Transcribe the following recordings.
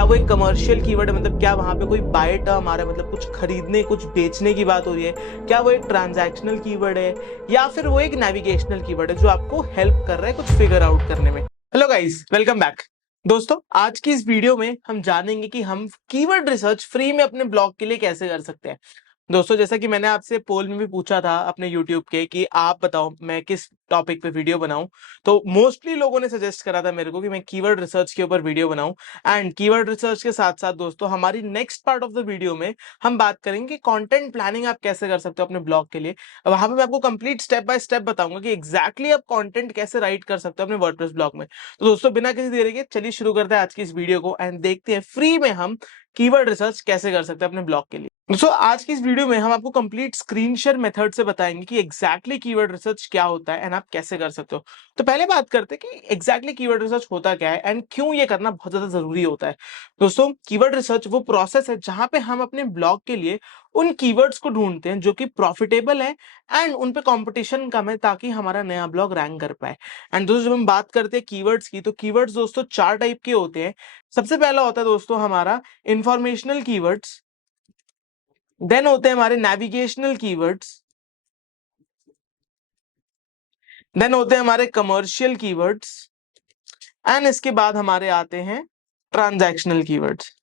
क्या वो एक कमर्शियल कीवर्ड है, मतलब क्या वहां पे कोई बाय टर्म आ रहा है, मतलब कुछ खरीदने कुछ बेचने की बात हो रही है, क्या वो एक ट्रांजैक्शनल कीवर्ड है या फिर वो एक नेविगेशनल कीवर्ड है जो आपको हेल्प कर रहा है कुछ फिगर आउट करने में। Hello guys, welcome back. दोस्तों, आज की इस वीडियो में हम जानेंगे कि हम कीवर्ड रिसर्च फ्री में अपने ब्लॉग के लिए कैसे कर सकते हैं। दोस्तों, जैसा कि मैंने आपसे पोल में भी पूछा था अपने YouTube के कि आप बताओ मैं किस टॉपिक पे वीडियो बनाऊं, तो मोस्टली लोगों ने सजेस्ट करा था मेरे को कि मैं कीवर्ड रिसर्च के ऊपर वीडियो बनाऊं। एंड कीवर्ड रिसर्च के साथ साथ दोस्तों, हमारी next part of the video में हम बात करेंगे कंटेंट प्लानिंग आप कैसे कर सकते हो अपने ब्लॉग के लिए। वहां पे मैं आपको कंप्लीट स्टेप बाय स्टेप बताऊंगा कि एग्जैक्टली आप कंटेंट कैसे राइट कर सकते हो अपने वर्डप्रेस ब्लॉग में। तो दोस्तों, बिना किसी देरी के चलिए शुरू करते हैं आज की इस वीडियो को एंड देखते हैं फ्री में हम कीवर्ड रिसर्च कैसे कर सकते हैं अपने ब्लॉग के लिए। दोस्तों, आज की इस वीडियो में हम आपको कंप्लीट स्क्रीन शेयर मेथड से बताएंगे कि एग्जैक्टली कीवर्ड रिसर्च क्या होता है एंड आप कैसे कर सकते हो। तो पहले बात करते हैं कि एग्जैक्टली कीवर्ड रिसर्च होता क्या है एंड क्यों ये करना बहुत ज्यादा जरूरी होता है। दोस्तों, कीवर्ड रिसर्च वो प्रोसेस है जहां पे हम अपने ब्लॉग के लिए उन कीवर्ड्स को ढूंढते हैं जो कि प्रॉफिटेबल है एंड उन पे कंपटीशन कम है ताकि हमारा नया ब्लॉग रैंक कर पाए। एंड दोस्तों, जब हम बात करते हैं कीवर्ड्स की, तो कीवर्ड्स दोस्तों चार टाइप के होते हैं। सबसे पहला होता है दोस्तों हमारा इंफॉर्मेशनल कीवर्ड्स, देन होते हैं हमारे नेविगेशनल कीवर्ड्स, देन होते हैं हमारे कमर्शियल कीवर्ड्स एंड इसके बाद हमारे आते हैं ट्रांजैक्शनल कीवर्ड्स।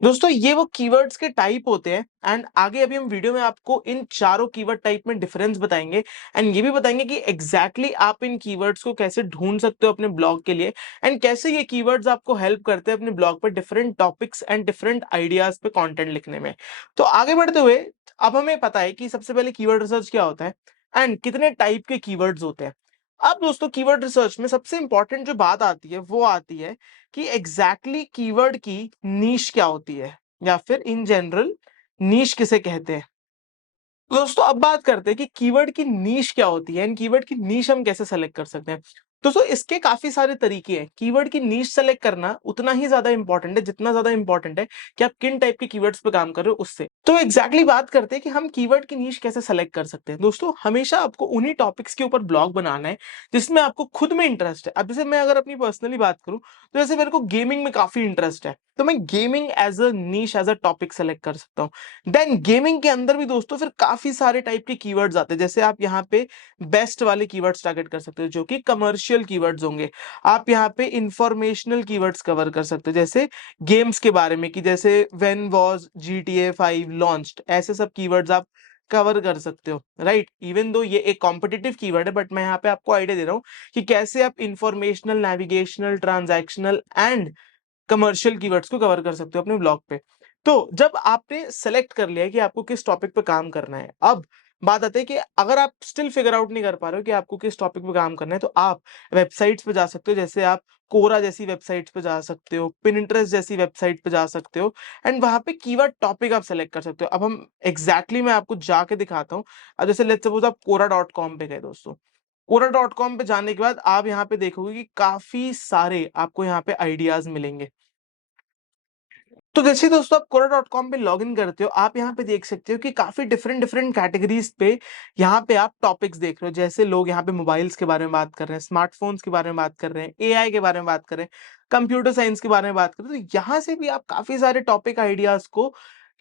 दोस्तों, ये वो कीवर्ड्स के टाइप होते हैं एंड आगे अभी हम वीडियो में आपको इन चारों कीवर्ड टाइप में डिफरेंस बताएंगे एंड ये भी बताएंगे कि एग्जैक्टली आप इन कीवर्ड्स को कैसे ढूंढ सकते हो अपने ब्लॉग के लिए एंड कैसे ये कीवर्ड्स आपको हेल्प करते हैं अपने ब्लॉग पर different topics and different ideas पे कंटेंट लिखने में। तो आगे बढ़ते हुए अब हमें पता है कि सबसे पहले कीवर्ड रिसर्च क्या होता है एंड कितने टाइप के कीवर्ड्स होते हैं। अब दोस्तों, कीवर्ड रिसर्च में सबसे इंपॉर्टेंट जो बात आती है वो आती है कि एग्जैक्टली कीवर्ड की नीश क्या होती है या फिर इन जनरल नीश किसे कहते हैं। तो दोस्तों, अब बात करते हैं कि कीवर्ड की नीश क्या होती है एंड कीवर्ड की नीश हम कैसे सेलेक्ट कर सकते हैं। दोस्तों, इसके काफी सारे तरीके हैं। कीवर्ड की नीश सेलेक्ट करना उतना ही ज्यादा इंपॉर्टेंट है जितना ज्यादा इंपॉर्टेंट है कि आप किन टाइप के कीवर्ड्स पे काम कर रहे हो उससे। तो एग्जैक्टली बात करते हैं कि हम कीवर्ड की नीश कैसे सेलेक्ट कर सकते हैं। दोस्तों, हमेशा आपको उन्हीं टॉपिक्स के ऊपर ब्लॉग बनाना है जिसमें आपको खुद में इंटरेस्ट है। अब जैसे मैं अगर अपनी पर्सनली बात करूं, तो जैसे मेरे को गेमिंग में काफी इंटरेस्ट है, तो मैं gaming as a niche as a topic select कर सकता हूं। देन गेमिंग के अंदर भी दोस्तों फिर काफी सारे टाइप के कीवर्ड्स आते हैं। जैसे आप यहाँ पे बेस्ट वाले कीवर्ड्स टारगेट कर सकते हो जो कि कमर्शियल कीवर्ड्स होंगे। आप यहाँ पे इंफॉर्मेशनल कीवर्ड्स कवर कर सकते हो जैसे गेम्स के बारे में कि जैसे व्हेन वाज GTA 5 लॉन्च्ड, ऐसे सब कीवर्ड्स आप कवर कर सकते हो, राइट। इवन दो ये एक कॉम्पिटिटिव कीवर्ड है, बट मैं यहाँ पे आपको आइडिया दे रहा हूँ कि कैसे आप informational, navigational, transactional and commercial keywords को कवर कर सकते हो अपने ब्लॉग पे। तो जब आपने सेलेक्ट कर लिया है कि आपको किस टॉपिक पे काम करना है, अब बात आती है कि अगर आप स्टिल फिगर आउट नहीं कर पा रहे हो कि आपको किस टॉपिक पे काम करना है, तो आप वेबसाइट्स पे जा सकते हो। जैसे आप कोरा जैसी वेबसाइट्स पे जा सकते हो, पिनिंटरेस्ट जैसी वेबसाइट पे जा सकते हो एंड वहां पे कीवर्ड टॉपिक आप सेलेक्ट कर सकते हो। अब हम मैं आपको जाके दिखाता हूँ। अब जैसे लेट्स सपोज आप कोरा.com पे गए दोस्तों, कोरा.com पे जाने के बाद आप यहाँ पे देखोगे कि काफी सारे आपको यहाँ पे आइडियाज मिलेंगे। तो जैसे दोस्तों आप कोरा.com पे लॉगिन करते हो, आप यहाँ पे देख सकते हो कि काफी डिफरेंट डिफरेंट कैटेगरीज पे यहाँ पे आप टॉपिक्स देख रहे हो। जैसे लोग यहाँ पे मोबाइल्स के बारे में बात कर रहे हैं, स्मार्टफोन्स के बारे में बात कर रहे हैं, एआई के बारे में बात कर रहे हैं, कंप्यूटर साइंस के बारे में बात कर रहे हैं। तो यहाँ से भी आप काफी सारे टॉपिक आइडियाज को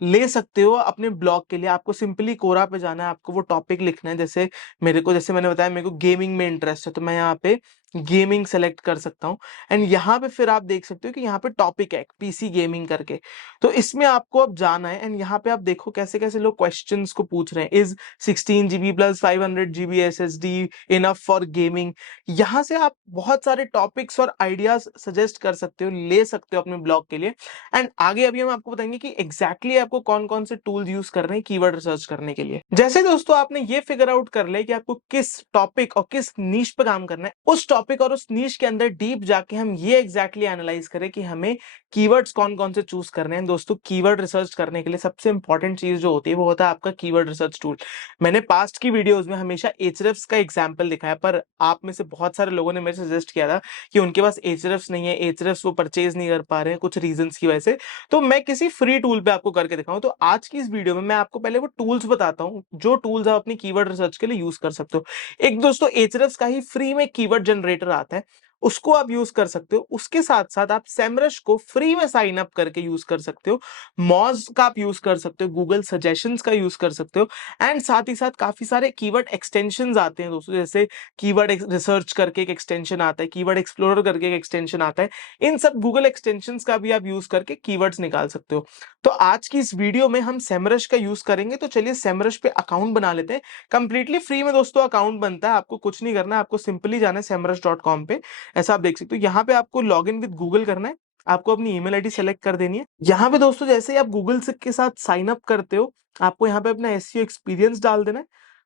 ले सकते हो अपने ब्लॉग के लिए। आपको सिंपली कोरा पे जाना है, आपको वो टॉपिक लिखना है। जैसे मैंने बताया मेरे को गेमिंग में इंटरेस्ट है, तो मैं यहाँ पे गेमिंग सेलेक्ट कर सकता हूँ एंड यहाँ पे फिर आप देख सकते हो कि यहाँ पे टॉपिक है पीसी गेमिंग करके। तो इसमें आपको अब जाना है एंड यहाँ पे आप देखो कैसे कैसे लोग क्वेश्चंस को पूछ रहे हैं। Is 16 GB plus 500 GB SSD enough for gaming. यहाँ से आप बहुत सारे टॉपिक्स और आइडियाज सजेस्ट कर सकते हो, ले सकते हो अपने ब्लॉग के लिए। एंड आगे अभी हम आपको बताएंगे कि एग्जैक्टली आपको कौन कौन से टूल यूज करने हैं कीवर्ड रिसर्च करने के लिए। जैसे दोस्तों आपने ये फिगर आउट कर लिया कि आपको किस टॉपिक और किस नीश पे काम करना है, उस टॉपिक और उस नीश के अंदर डीप जाके हम ये एग्जैक्टली एनालाइज करें कि हमें कीवर्ड्स कौन कौन से चूज करने हैं। दोस्तों, कीवर्ड रिसर्च करने के लिए सबसे इंपॉर्टेंट चीज जो होती है वो होता है आपका कीवर्ड रिसर्च टूल। मैंने पास्ट की वीडियोस में हमेशा एचरेफ्स का एग्जांपल दिखाया, पर आप में से बहुत सारे लोगों ने मेरे से सजेस्ट किया था कि उनके पास एचरेफ्स नहीं है, एचरेफ्स वो परचेज नहीं कर पा रहे हैं कुछ रीजंस की वजह से। तो मैं किसी फ्री टूल पे आपको करके दिखाऊं। तो आज की इस वीडियो में मैं आपको पहले वो टूल्स बताता हूं जो टूल्स आप अपनी कीवर्ड रिसर्च के लिए यूज कर सकते हो। एक दोस्तों एचरेफ्स का ही फ्री में कीवर्ड जनरेटर आता है, उसको आप यूज कर सकते हो। उसके साथ साथ आप सेमरश को फ्री में साइन अप करके यूज कर सकते हो, मॉज का आप यूज कर सकते हो, गूगल सजेशंस का यूज कर सकते हो, एंड साथ ही साथ काफी सारे कीवर्ड एक्सटेंशन आते हैं दोस्तों, जैसे कीवर्ड रिसर्च करके एक एक्सटेंशन आता है, कीवर्ड एक्सप्लोरर करके एक एक्सटेंशन आता है। इन सब गूगल एक्सटेंशंस का भी आप यूज करके कीवर्ड्स निकाल सकते हो। तो आज की इस वीडियो में हम सेमरश का यूज करेंगे, तो चलिए सेमरश पे अकाउंट बना लेते हैं। कंप्लीटली फ्री में दोस्तों अकाउंट बनता है, आपको कुछ नहीं करना है, आपको सिंपली जाना है semrush.com पे। ऐसा आप देख सकते हो, यहाँ पे आपको लॉग इन विद गूगल करना है, आपको अपनी ईमेल आईडी सेलेक्ट कर देनी है। यहाँ पे दोस्तों जैसे ही आप गूगल से के साथ साइन अप करते हो, आपको यहाँ पे अपना एसईओ एक्सपीरियंस डाल देना है।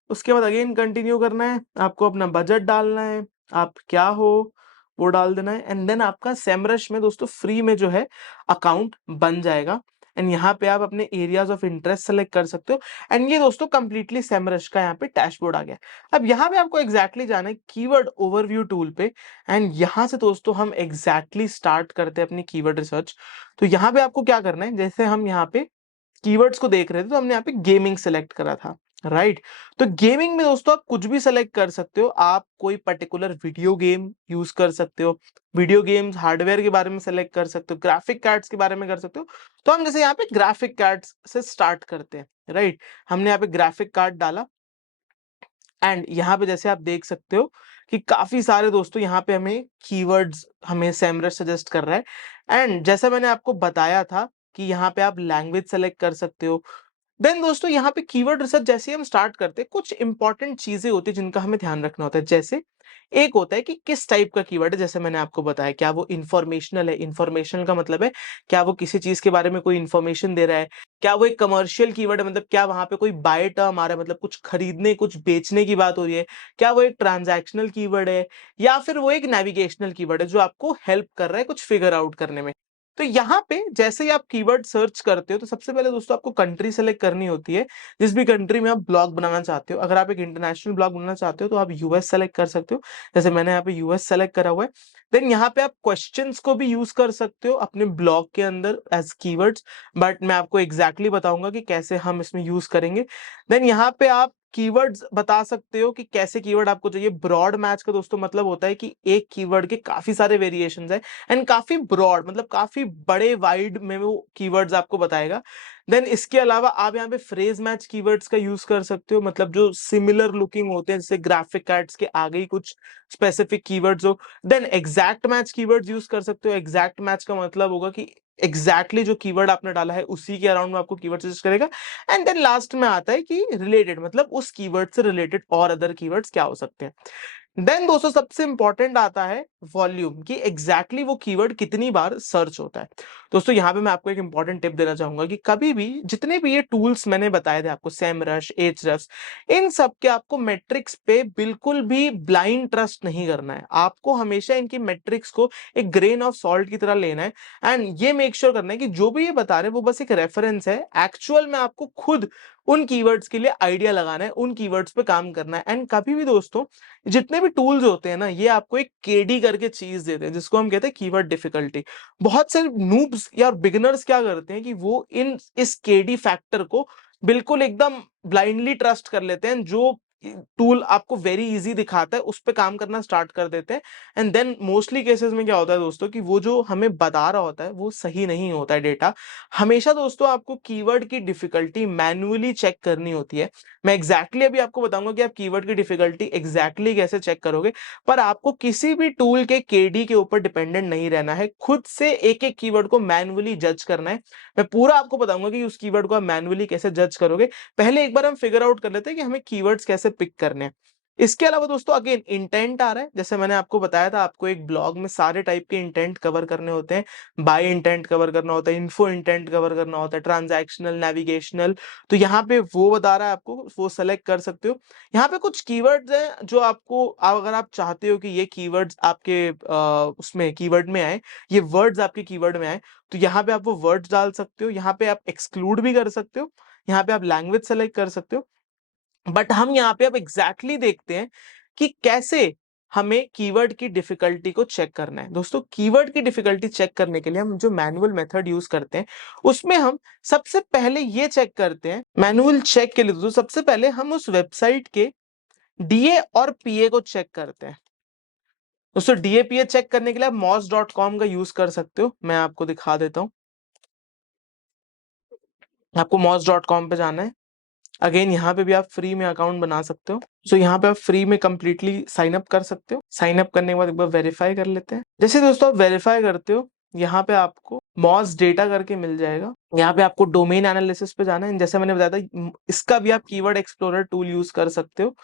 उसके बाद अगेन कंटिन्यू करना है, आपको अपना बजट डालना है, आप क्या हो वो डाल देना है, एंड देन आपका सेमरश में दोस्तों फ्री में जो है अकाउंट बन जाएगा। एंड यहाँ पे आप अपने एरियाज ऑफ इंटरेस्ट सेलेक्ट कर सकते हो। एंड ये दोस्तों कंप्लीटली सेमरश का यहाँ पे डैशबोर्ड आ गया। अब यहाँ पे आपको एग्जैक्टली जाना है कीवर्ड ओवरव्यू टूल पे, एंड यहाँ से दोस्तों हम एग्जैक्टली स्टार्ट करते हैं अपनी कीवर्ड रिसर्च। तो यहाँ पे आपको क्या करना है, जैसे हम यहाँ पे कीवर्ड्स को देख रहे थे तो हमने यहाँ पे गेमिंग सेलेक्ट करा था, राइट। तो गेमिंग में दोस्तों आप कुछ भी सेलेक्ट कर सकते हो, आप कोई पर्टिकुलर वीडियो गेम यूज कर सकते हो, वीडियो गेम्स हार्डवेयर के बारे में सेलेक्ट कर सकते हो, ग्राफिक कार्ड्स के बारे में कर सकते हो। तो हम जैसे यहाँ पे ग्राफिक कार्ड्स से स्टार्ट करते हैं, राइट। हमने यहाँ पे ग्राफिक कार्ड डाला, एंड यहाँ पे जैसे आप देख सकते हो कि काफी सारे दोस्तों यहाँ पे हमें कीवर्ड्स हमें सेमरश सजेस्ट कर रहा है। एंड जैसा मैंने आपको बताया था कि यहाँ पे आप लैंग्वेज सेलेक्ट कर सकते हो। देन दोस्तों यहाँ पे कीवर्ड रिसर्च जैसे ही हम स्टार्ट करते हैं, कुछ इंपॉर्टेंट चीजें होती है जिनका हमें ध्यान रखना होता है। जैसे एक होता है कि किस टाइप का कीवर्ड है, जैसे मैंने आपको बताया, क्या वो इंफॉर्मेशनल है, इंफॉर्मेशनल का मतलब है क्या वो किसी चीज के बारे में कोई इंफॉर्मेशन दे रहा है, क्या वो एक कमर्शियल कीवर्ड है, मतलब क्या वहां पे कोई बाय टर्म आ रहा है, मतलब कुछ खरीदने कुछ बेचने की बात हो रही है, क्या वो एक ट्रांजैक्शनल कीवर्ड है, या फिर वो एक नेविगेशनल कीवर्ड है जो आपको हेल्प कर रहा है कुछ फिगर आउट करने में। तो यहाँ पे जैसे ही आप कीवर्ड सर्च करते हो, तो सबसे पहले दोस्तों आपको कंट्री सेलेक्ट करनी होती है, जिस भी कंट्री में आप ब्लॉग बनाना चाहते हो। अगर आप एक इंटरनेशनल ब्लॉग बनाना चाहते हो तो आप यूएस सेलेक्ट कर सकते हो, जैसे मैंने यहाँ पे यूएस सेलेक्ट करा हुआ है। देन यहाँ पे आप क्वेश्चंस को भी यूज कर सकते हो अपने ब्लॉग के अंदर एज कीवर्ड्स, बट मैं आपको एग्जैक्टली बताऊंगा कि कैसे हम इसमें यूज करेंगे। देन यहाँ पे आप कीवर्ड्स बता सकते हो कि कैसे कीवर्ड आपको चाहिए। ब्रॉड मैच का दोस्तों मतलब होता है कि एक कीवर्ड के काफी सारे वेरिएशंस है, एंड काफी ब्रॉड मतलब काफी बड़े वाइड में वो कीवर्ड्स आपको बताएगा। देन इसके अलावा आप यहाँ पे फ्रेज मैच कीवर्ड्स का यूज कर सकते हो, मतलब जो सिमिलर लुकिंग होते हैं, जैसे ग्राफिक कार्ड्स के आगे ही कुछ स्पेसिफिक कीवर्ड्स हो। Then exact match keywords use कर सकते हो। एग्जैक्ट मैच का मतलब होगा कि एग्जैक्टली जो कीवर्ड आपने डाला है उसी के अराउंड में आपको कीवर्ड सजेस्ट करेगा। एंड देन लास्ट में आता है कि रिलेटेड, मतलब उस कीवर्ड से रिलेटेड और अदर कीवर्ड्स क्या हो सकते हैं। देन दोस्तों सबसे इंपॉर्टेंट आता है वॉल्यूम, कि एग्जैक्टली वो कीवर्ड कितनी बार सर्च होता है। दोस्तों यहाँ पे मैं आपको एक इंपॉर्टेंट टिप देना चाहूंगा कि कभी भी जितने भी ये टूल्स मैंने बताए थे आपको, सेमरश, एhrefs, इन सब के आपको मेट्रिक्स पे बिल्कुल भी ब्लाइंड ट्रस्ट नहीं करना है। आपको हमेशा इनकी मेट्रिक्स को एक ग्रेन ऑफ सॉल्ट की तरह लेना है, एंड ये मेक श्योर करना है कि जो भी ये बता रहे हैं वो बस एक रेफरेंस है। एक्चुअल में आपको खुद उन कीवर्ड्स के लिए आइडिया लगाना है, उन कीवर्ड्स पे काम करना है। एंड कभी भी दोस्तों जितने भी टूल्स होते हैं ना, ये आपको एक केडी करके चीज देते हैं, जिसको हम कहते हैं कीवर्ड डिफिकल्टी। बहुत से नूब्स या बिगिनर्स क्या करते हैं कि वो इस केडी फैक्टर को बिल्कुल एकदम ब्लाइंडली ट्रस्ट कर लेते हैं, जो टूल आपको वेरी इजी दिखाता है उस पे काम करना स्टार्ट कर देते हैं। एंड देन मोस्टली केसेस में क्या होता है दोस्तों कि वो जो हमें बता रहा होता है वो सही नहीं होता है डेटा। हमेशा दोस्तों आपको कीवर्ड की डिफिकल्टी मैन्युअली चेक करनी होती है। मैं एग्जैक्टली अभी आपको बताऊंगा कि आप कीवर्ड की डिफिकल्टी एग्जैक्टली कैसे चेक करोगे, पर आपको किसी भी टूल के केडी के ऊपर डिपेंडेंट नहीं रहना है, खुद से एक एक कीवर्ड को मैन्युअली जज करना है। मैं पूरा आपको बताऊंगा कि उस कीवर्ड को आप मैन्युअली कैसे जज करोगे। पहले एक बार हम फिगर आउट कर लेते हैं कि हमें कीवर्ड्स कैसे पिक करने हैं। इसके अलावा दोस्तों अगेन इंटेंट आ रहा है, जैसे मैंने आपको बताया था, आपको एक ब्लॉग में सारे टाइप के इंटेंट कवर करने होते हैं। बाय इंटेंट कवर करना होता है, इन्फो इंटेंट कवर करना होता है, ट्रांजैक्शनल, नेविगेशनल। तो यहाँ पे वो बता रहा है आपको, वो सेलेक्ट कर सकते हो। यहाँ पे कुछ कीवर्ड्स हैं जो आपको, अगर आप चाहते हो कि ये कीवर्ड्स आपके उसमें कीवर्ड में आए, ये वर्ड्स आपके कीवर्ड में आए, तो यहाँ पे आप वो वर्ड्स डाल सकते हो। यहाँ पे आप एक्सक्लूड भी कर सकते हो, यहाँ पे आप लैंग्वेज सेलेक्ट कर सकते हो। बट हम यहाँ पे अब एग्जैक्टली देखते हैं कि कैसे हमें कीवर्ड की डिफिकल्टी को चेक करना है। दोस्तों कीवर्ड की डिफिकल्टी चेक करने के लिए हम जो मैनुअल मेथड यूज करते हैं, उसमें हम सबसे पहले ये चेक करते हैं। मैनुअल चेक के लिए दोस्तों सबसे पहले हम उस वेबसाइट के डीए और पीए को चेक करते हैं। दोस्तों डीएपीए चेक करने के लिए आप moz.com का यूज कर सकते हो। मैं आपको दिखा देता हूँ। आपको moz.com पे जाना है। अगेन यहाँ पे भी आप फ्री में अकाउंट बना सकते हो। सो यहाँ पे आप फ्री में कंप्लीटली साइन अप कर सकते हो। साइन अप करने के बाद एक बार वेरीफाई कर लेते हैं। जैसे दोस्तों आप वेरीफाई करते हो, यहाँ पे आपको मॉज डेटा करके मिल जाएगा। यहाँ पे आपको डोमेन एनालिसिस पे जाना है। जैसे मैंने बताया था, इसका भी आप कीवर्ड एक्सप्लोरर टूल यूज कर सकते हो,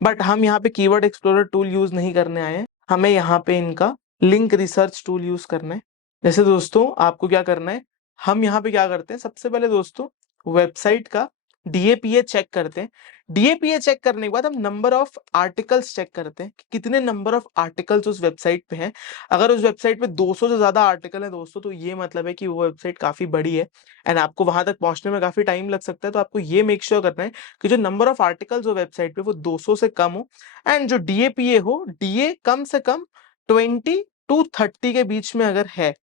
बट हम यहाँ पे कीवर्ड एक्सप्लोरर टूल यूज नहीं करने आए हैं। हमें यहाँ पे इनका लिंक रिसर्च टूल यूज करना है। जैसे दोस्तों आपको क्या करना है, हम यहाँ पे क्या करते हैं, सबसे पहले दोस्तों वेबसाइट का डीएपीए चेक करते हैं। डीएपीए चेक करने के बाद हम नंबर ऑफ आर्टिकल्स चेक करते हैं कि कितने नंबर ऑफ आर्टिकल्स उस वेबसाइट पे हैं। अगर उस वेबसाइट पे 200 से ज्यादा आर्टिकल है दोस्तों, तो ये मतलब है कि वो वेबसाइट काफी बड़ी है एंड आपको वहां तक पहुंचने में काफी टाइम लग सकता है। तो आपको ये मेक श्योर करना है कि जो नंबर ऑफ आर्टिकल्स हो वेबसाइट पे वो 200 से कम हो, एंड जो डीएपीए हो, डीए कम से कम 20 to 30 के बीच में अगर है,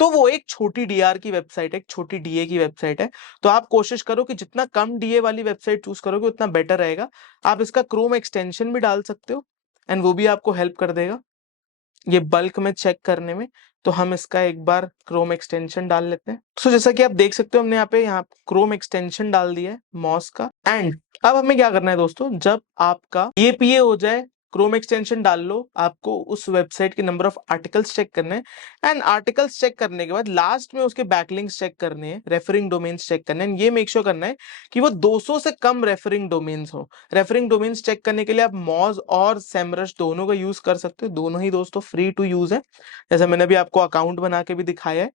तो वो एक छोटी डीआर की वेबसाइट है, एक छोटी डीए की वेबसाइट है। तो आप कोशिश करो कि जितना कम डीए वाली वेबसाइट चूज करोगे उतना बेटर रहेगा। आप इसका क्रोम एक्सटेंशन भी डाल सकते हो एंड वो भी आपको हेल्प कर देगा ये बल्क में चेक करने में। तो हम इसका एक बार क्रोम एक्सटेंशन डाल लेते हैं। सो जैसा कि आप देख सकते हो, हमने यहाँ क्रोम एक्सटेंशन डाल दिया है मॉस का। एंड अब हमें क्या करना है दोस्तों, जब आपका एपीए हो जाए, क्रोम एक्सटेंशन डाल लो, आपको उस वेबसाइट के नंबर ऑफ आर्टिकल्स चेक करने हैं एंड आर्टिकल्स चेक करने के बाद लास्ट में उसके बैकलिंक्स चेक करने हैं, रेफरिंग डोमेन्स चेक करने हैं। ये मेक श्योर करना है कि वो 200 से कम रेफरिंग डोमेन्स हो। रेफरिंग डोमेन्स चेक करने के लिए आप मॉज और सेमरश दोनों का यूज कर सकते हो। दोनों ही दोस्तों फ्री टू यूज है, जैसे मैंने भी आपको अकाउंट बना के भी दिखाया है।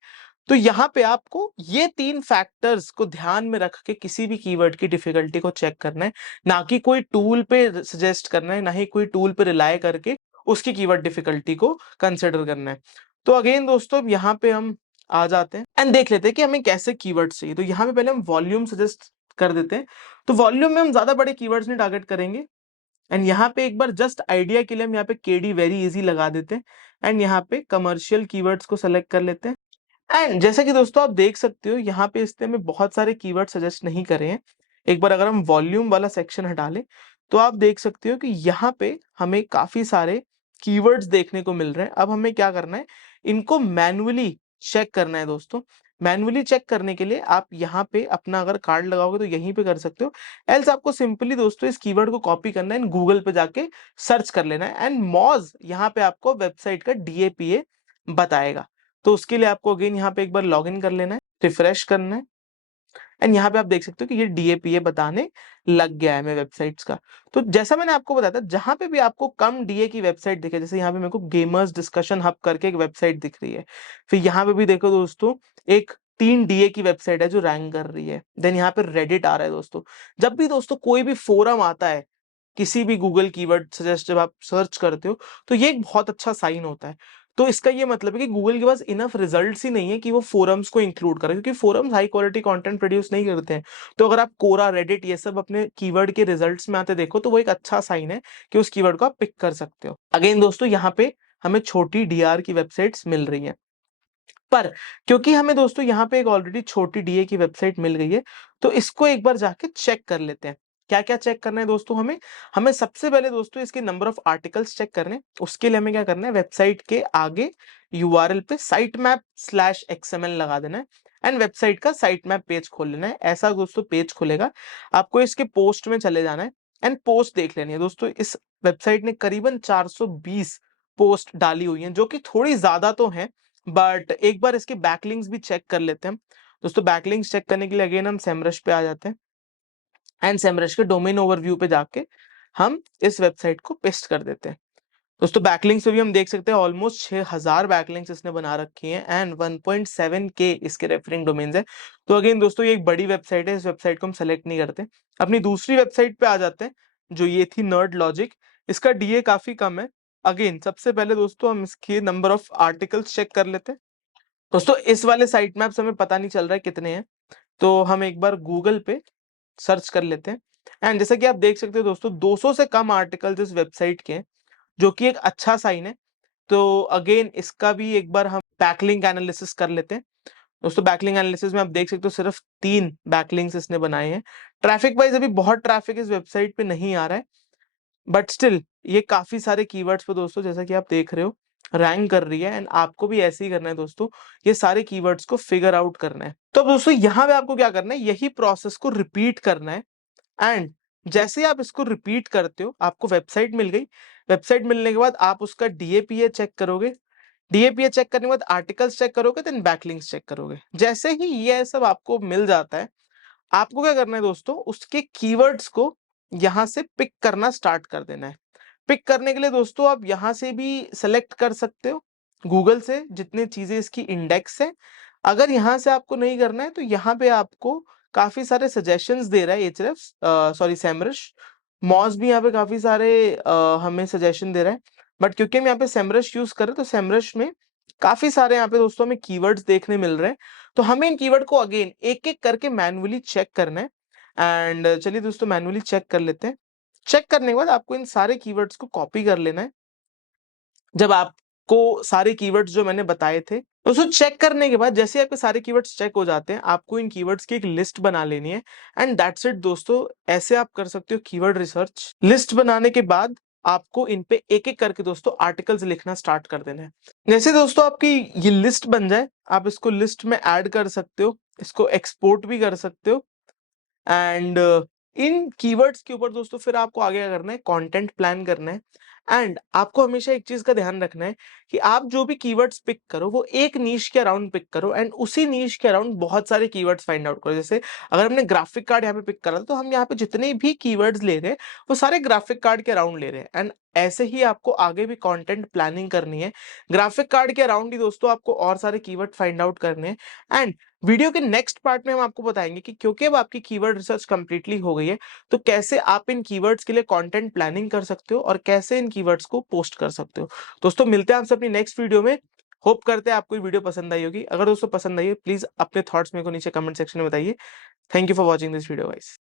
तो यहाँ पे आपको ये 3 फैक्टर्स को ध्यान में रख के किसी भी कीवर्ड की डिफिकल्टी को चेक करना है, ना कि कोई टूल पे सजेस्ट करना है, ना ही कोई टूल पे रिलाय करके उसकी कीवर्ड डिफिकल्टी को कंसिडर करना है। तो अगेन दोस्तों यहाँ पे हम आ जाते हैं एंड देख लेते हैं कि हमें कैसे कीवर्ड चाहिए। तो यहाँ पे पहले हम वॉल्यूम सजेस्ट कर देते हैं। तो वॉल्यूम में हम ज्यादा बड़े कीवर्ड्स नहीं टारगेट करेंगे एंड यहाँ पे एक बार जस्ट आइडिया के लिए हम यहाँ पे केडी वेरी इजी लगा देते हैं एंड यहाँ पे कमर्शियल कीवर्ड्स को सेलेक्ट कर लेते हैं। एंड जैसा कि दोस्तों आप देख सकते हो, यहाँ पे इसने हमें बहुत सारे कीवर्ड सजेस्ट नहीं करे हैं। एक बार अगर हम वॉल्यूम वाला सेक्शन हटा लें, तो आप देख सकते हो कि यहाँ पे हमें काफी सारे कीवर्ड्स देखने को मिल रहे हैं। अब हमें क्या करना है, इनको मैन्युअली चेक करना है दोस्तों। मैन्युअली चेक करने के लिए आप यहाँ पे अपना अगर कार्ड लगाओगे तो यहीं पे कर सकते हो, एल्स आपको सिंपली दोस्तों इस कीवर्ड को कॉपी करना है, गूगल पे जाके सर्च कर लेना है एंड मॉज यहाँ पे आपको वेबसाइट का डीएपीए बताएगा। तो उसके लिए आपको अगेन यहाँ पे एक बार लॉग इन कर लेना है, रिफ्रेश करना है एंड यहाँ पे आप देख सकते हो कि ये डीएपीए बताने लग गया है मेरे वेबसाइट्स का। तो जैसा मैंने आपको बताया था, जहां पे भी आपको कम डीए की वेबसाइट दिखे, जैसे यहाँ पे मेरे को गेमर्स डिस्कशन हब करके एक वेबसाइट दिख रही है, फिर यहाँ पे भी देखो दोस्तों एक 3 डीए की वेबसाइट है जो रैंक कर रही है, देन यहाँ पे रेडिट आ रहा है दोस्तों। जब भी दोस्तों कोई भी फोरम आता है, किसी भी गूगल कीवर्ड सजेस्ट जब आप सर्च करते हो, तो ये एक बहुत अच्छा साइन होता है। तो इसका ये मतलब है कि गूगल के पास इनफ रिजल्ट्स ही नहीं है कि वो फोरम्स को इंक्लूड करे, क्योंकि forums high quality content produce नहीं करते हैं। तो अगर आप कोरा, रेडिट ये सब अपने कीवर्ड के रिजल्ट्स में आते देखो, तो वो एक अच्छा साइन है कि उस कीवर्ड को आप पिक कर सकते हो। अगेन दोस्तों यहाँ पे हमें छोटी डीआर की वेबसाइट्स मिल रही हैं, पर क्योंकि हमें दोस्तों यहाँ पे एक ऑलरेडी छोटी डीए की वेबसाइट मिल गई है, तो इसको एक बार जाके चेक कर लेते हैं। क्या क्या चेक करना है दोस्तों, हमें हमें सबसे पहले दोस्तों इसके नंबर ऑफ आर्टिकल्स चेक करने हैं। उसके लिए हमें क्या करना है, वेबसाइट के आगे यूआरएल पे sitemap/xml लगा देना है एंड वेबसाइट का साइट मैप पेज खोल लेना है। ऐसा दोस्तों पेज खुलेगा, आपको इसके पोस्ट में चले जाना है एंड पोस्ट देख लेनी है। दोस्तों इस वेबसाइट ने करीबन 420 पोस्ट डाली हुई हैं, जो कि थोड़ी ज्यादा तो है, बट एक बार इसके बैकलिंक्स भी चेक कर लेते हैं। दोस्तों बैकलिंक्स चेक करने के लिए अगेन हम सेमरश पे आ जाते हैं एंड सेमरश के डोमेन ओवरव्यू पे जाके हम इस वेबसाइट को पेस्ट कर देते हैं। दोस्तों बैकलिंक्स पे भी हम देख सकते हैं ऑलमोस्ट 6000 बैकलिंक्स इसने बना रखी हैं एंड 1.7 के इसके रेफरिंग डोमेन्स है। तो अगेन दोस्तों ये एक बड़ी वेबसाइट है, इस वेबसाइट को हम सेलेक्ट नहीं करते। अपनी दूसरी वेबसाइट पे आ जाते हैं, जो ये थी नर्ड लॉजिक। इसका डीए काफी कम है। अगेन सबसे पहले दोस्तों हम इसके नंबर ऑफ आर्टिकल्स चेक कर लेते हैं। दोस्तों इस वाले साइट मैप्स हमें पता नहीं चल रहा है कितने हैं, तो हम एक बार गूगल पे सर्च कर लेते हैं एंड जैसा कि आप देख सकते हो दोस्तों 200 से कम आर्टिकल्स इस वेबसाइट के हैं, जो कि एक अच्छा साइन है। तो अगेन इसका भी एक बार हम बैकलिंक एनालिसिस कर लेते हैं। दोस्तों बैकलिंक एनालिसिस में आप देख सकते हो सिर्फ 3 बैकलिंक्स इसने बनाए हैं। ट्रैफिक वाइज अभी बहुत ट्रैफिक इस वेबसाइट पे नहीं आ रहा है, बट स्टिल ये काफी सारे कीवर्ड्स पे दोस्तों जैसा कि आप देख रहे हो रैंक कर रही है, एंड आपको भी ऐसे ही करना है दोस्तों, ये सारे कीवर्ड्स को फिगर आउट करना है। तो अब दोस्तों यहाँ पे आपको क्या करना है, यही प्रोसेस को रिपीट करना है। एंड जैसे ही आप इसको रिपीट करते हो, आपको वेबसाइट मिल गई। वेबसाइट मिलने के बाद आप उसका डीएपीए चेक करोगे। डीएपीए चेक करने के बाद आर्टिकल्स चेक करोगे, देन बैकलिंक्स चेक करोगे। जैसे ही ये सब आपको मिल जाता है, आपको क्या करना है दोस्तों, उसके कीवर्ड्स को यहां से पिक करना स्टार्ट कर देना है। पिक करने के लिए दोस्तों आप यहां से भी सिलेक्ट कर सकते हो, गूगल से जितने चीजें इसकी इंडेक्स है। अगर यहां से आपको नहीं करना है तो यहाँ पे आपको काफी सारे सजेशंस दे रहा है एचरेफ, सॉरी सेमरश। मॉज भी यहाँ पे काफी सारे हमें सजेशन दे रहा है। बट क्योंकि हम यहाँ पे सेमरश यूज कर रहे हैं, तो सेमरश में काफी सारे यहाँ पे दोस्तों हमें कीवर्ड्स देखने मिल रहे हैं। तो हमें इन कीवर्ड को अगेन एक एक करके मैन्युअली चेक करना है। एंड चलिए दोस्तों मैन्युअली चेक कर लेते हैं। चेक करने के बाद आपको इन सारे कीवर्ड्स को कॉपी कर लेना है। जब आपको सारे कीवर्ड्स जो मैंने बताए थे, दोस्तों चेक करने के बाद जैसे आपके सारे कीवर्ड्स चेक हो जाते हैं, आपको इन कीवर्ड्स की एक लिस्ट बना लेनी है। एंड दैट्स इट दोस्तों, ऐसे आप कर सकते हो कीवर्ड रिसर्च। लिस्ट बनाने के बाद आपको इन पे एक एक करके दोस्तों आर्टिकल्स लिखना स्टार्ट कर देना है। जैसे दोस्तों आपकी ये लिस्ट बन जाए, आप इसको लिस्ट में ऐड कर सकते हो, इसको एक्सपोर्ट भी कर सकते हो। एंड इन कीवर्ड्स के ऊपर दोस्तों फिर आपको आगे क्या करना है, कंटेंट प्लान करना है। एंड आपको हमेशा एक चीज का ध्यान रखना है कि आप जो भी कीवर्ड्स पिक करो वो एक नीश के अराउंड पिक करो, एंड उसी नीश के अराउंड बहुत सारे कीवर्ड्स फाइंड आउट करो। जैसे अगर हमने ग्राफिक कार्ड यहाँ पे पिक करा तो हम यहाँ पे जितने भी कीवर्ड्स ले रहे हैं वो सारे ग्राफिक कार्ड के अराउंड ले रहे हैं। एंड ऐसे ही आपको आगे भी कंटेंट प्लानिंग करनी है, ग्राफिक कार्ड के अराउंड ही दोस्तों आपको और सारे कीवर्ड फाइंड आउट करने हैं। एंड वीडियो के नेक्स्ट पार्ट में हम आपको बताएंगे कि क्योंकि अब आपकी कीवर्ड रिसर्च कंप्लीटली हो गई है, तो कैसे आप इन कीवर्ड्स के लिए कंटेंट प्लानिंग कर सकते हो और कैसे इन कीवर्ड्स को पोस्ट कर सकते हो। दोस्तों मिलते हैं आपसे अपनी नेक्स्ट वीडियो में। होप करते हैं आपको ये वीडियो पसंद आई होगी। अगर दोस्तों पसंद आई है, प्लीज अपने थॉट्स मेरे को नीचे कमेंट सेक्शन में बताइए। Thank you for watching this video guys.